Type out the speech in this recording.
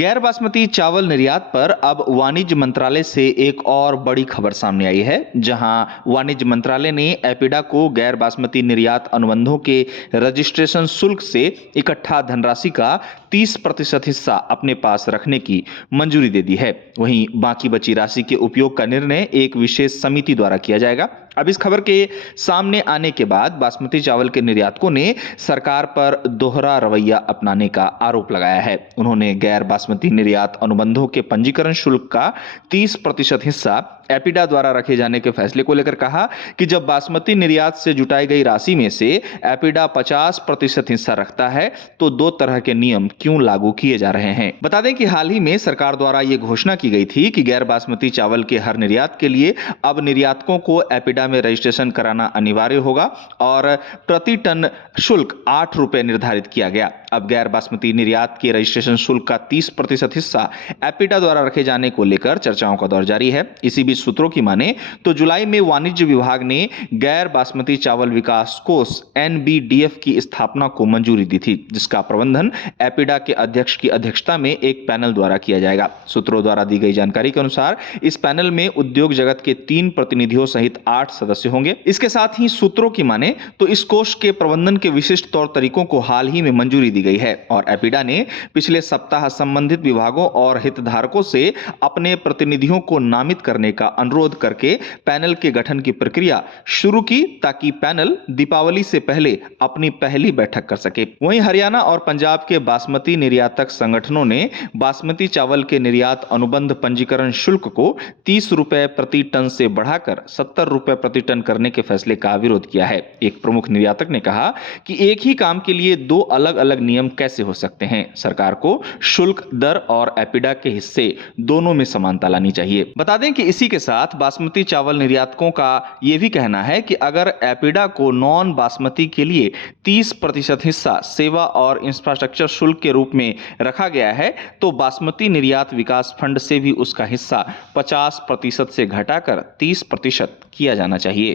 गैर बासमती चावल निर्यात पर अब वाणिज्य मंत्रालय से एक और बड़ी खबर सामने आई है, जहां वाणिज्य मंत्रालय ने एपिडा को गैर बासमती निर्यात अनुबंधों के रजिस्ट्रेशन शुल्क से इकट्ठा धनराशि का 30% हिस्सा अपने पास रखने की मंजूरी दे दी है। वहीं बाकी बची राशि के उपयोग का निर्णय एक विशेष समिति द्वारा किया जाएगा। अब इस खबर के सामने आने के बाद बासमती चावल के निर्यातकों ने सरकार पर दोहरा रवैया अपनाने का आरोप लगाया है। उन्होंने गैर बासमती निर्यात अनुबंधों के पंजीकरण शुल्क का 30% हिस्सा एपिडा द्वारा रखे जाने के फैसले को लेकर कहा कि जब बासमती निर्यात से जुटाई गई राशि में से एपिडा 50% हिस्सा रखता है तो दो तरह के नियम क्यों लागू किए जा रहे हैं। बता दें कि हाल ही में सरकार द्वारा यह घोषणा की गई थी कि गैर बासमती चावल के हर निर्यात के लिए अब निर्यातकों को एपिडा में रजिस्ट्रेशन कराना अनिवार्य होगा और प्रति टन शुल्क 8 रुपए निर्धारित किया गया। अब गैर बासमती निर्यात के रजिस्ट्रेशन शुल्क का 30% हिस्सा एपिडा द्वारा रखे जाने को लेकर चर्चाओं का दौर जारी है। इसी बीच सूत्रों की माने तो जुलाई में वाणिज्य विभाग ने गैर बासमती चावल विकास कोष NBDF की स्थापना को मंजूरी दी थी, जिसका प्रबंधन एपिडा के अध्यक्ष की अध्यक्षता में एक पैनल द्वारा किया जाएगा। सूत्रों द्वारा दी गई जानकारी के अनुसार इस पैनल में उद्योग जगत के 3 प्रतिनिधियों सहित 8 सदस्य होंगे। इसके साथ ही सूत्रों की माने तो इस कोष के प्रबंधन के विशिष्ट तौर तरीकों को हाल ही में मंजूरी दी गई है और एपिडा ने पिछले सप्ताह संबंधित विभागों और हितधारकों से अपने प्रतिनिधियों को नामित करने का अनुरोध करके पैनल के गठन की प्रक्रिया शुरू की, ताकि पैनल दीपावली से पहले अपनी पहली बैठक कर सके। वहीं हरियाणा और पंजाब के बासमती निर्यातक संगठनों ने बासमती चावल के निर्यात अनुबंध पंजीकरण शुल्क को 30 रुपए प्रति टन से बढ़ाकर 70 रुपए प्रति टन करने के फैसले का विरोध किया है। एक प्रमुख निर्यातक ने कहा कि एक ही काम के लिए दो अलग अलग नियम कैसे हो सकते हैं। सरकार को शुल्क दर और एपिडा के हिस्से दोनों में समानता लानी चाहिए। बता दें कि इसी के साथ बासमती चावल निर्यातकों का यह भी कहना है कि अगर एपिडा को नॉन बासमती के लिए 30% हिस्सा सेवा और इंफ्रास्ट्रक्चर शुल्क के रूप में रखा गया है तो बासमती निर्यात विकास फंड से भी उसका हिस्सा 50% से घटाकर 30% किया जाना चाहिए।